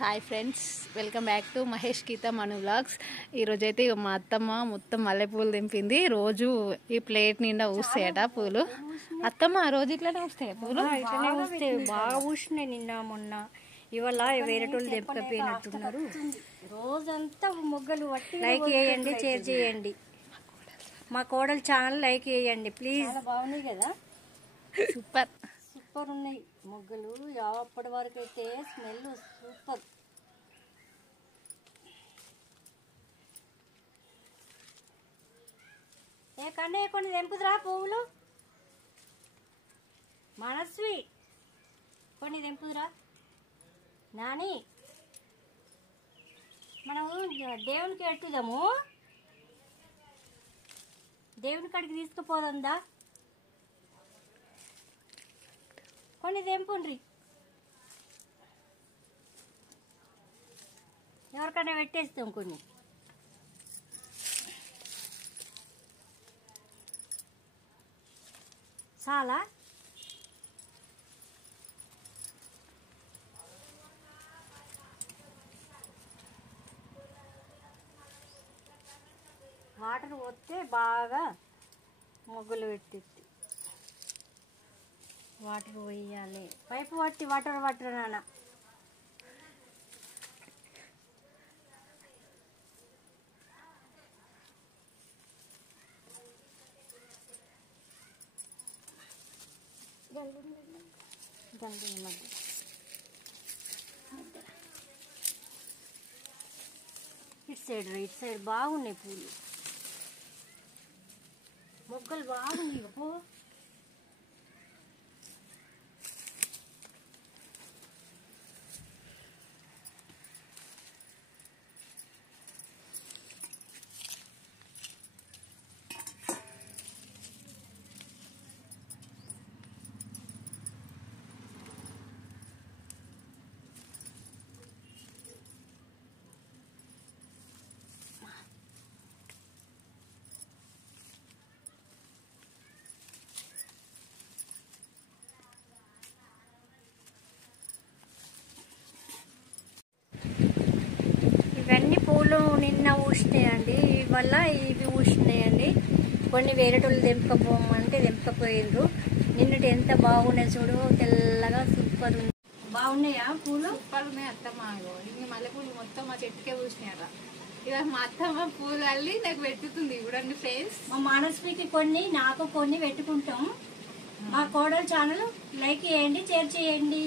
Hi friends, welcome back to Mahesh Geetha Manu vlogs. ఈరోజైతే మా అత్తమ్మ మొత్తం మల్లెపూలు దింపింది. రోజు ఈ ప్లేట్ నిండా ఊస్తాయట పూలు. అత్తమ్మ రోజు ఇట్లానే ఊస్తాయి పూలు? ఇట్లనే ఊస్తాయి, బాగా ఊసినాయి నిన్న మొన్న. ఇవాళ వేరేటోళ్ళు తెంపకపోయినట్టున్నారు. రోజంతా మొగ్గలు పట్టి లైక్ చేయండి, షేర్ చేయండి. మా కోడలు ఛానల్ లైక్ చేయండి ప్లీజ్. బాగున్నాయి కదా, సూపర్ సూపర్ ఉన్నాయి మొగ్గలు. అప్పటి వరకు అయితే స్మెల్ సూపర్. ఏ కన్నా కొన్ని తెంపుదురా పువ్వులు. మనస్వి కొన్ని తెంపుదురా నాని. మనము దేవునికి ఎట్టుదాము, దేవుని కాడికి తీసుకుపోదా. కొన్ని తెంపుండ్రి, ఎవరికైనా పెట్టేస్తాం కొన్ని. చాలా వాటర్ పోతే బాగా మొగ్గులు పెట్టిద్ది. వాటర్ పోయాలి, పైపు పట్టి వాటర్ పట్టరు నాన్న. ఇటు సైడ్ బాగున్నాయి పూలు, మొగ్గలు బాగున్నాయి. పో ఇవన్నీ పూలు నిన్న ఊసినాయండి, ఇవల్ల ఇవి ఊసినాయండి. కొన్ని వేరేటోళ్ళు తెంపకపోమంటే తెంపకపోయిండ్రు. నిన్నటి ఎంత బాగున్నాయి చూడు, తెల్లగా సూపర్ ఉంది. బాగున్నాయా పూలు? సూపర్ ఉన్నాయి అత్తమ్మ. ఇన్ని మల్లెపూలు మొత్తం మా చెట్టుకే పూసినాయట. ఇక మా అత్తమ్మ పూలు అల్లి నాకు పెట్టుతుంది చూడండి ఫ్రెండ్స్. మా మానస్వికి కొన్ని, నాకు కొన్ని పెట్టుకుంటాం. మా కోడలు ఛానల్ లైక్ చేయండి, షేర్ చేయండి.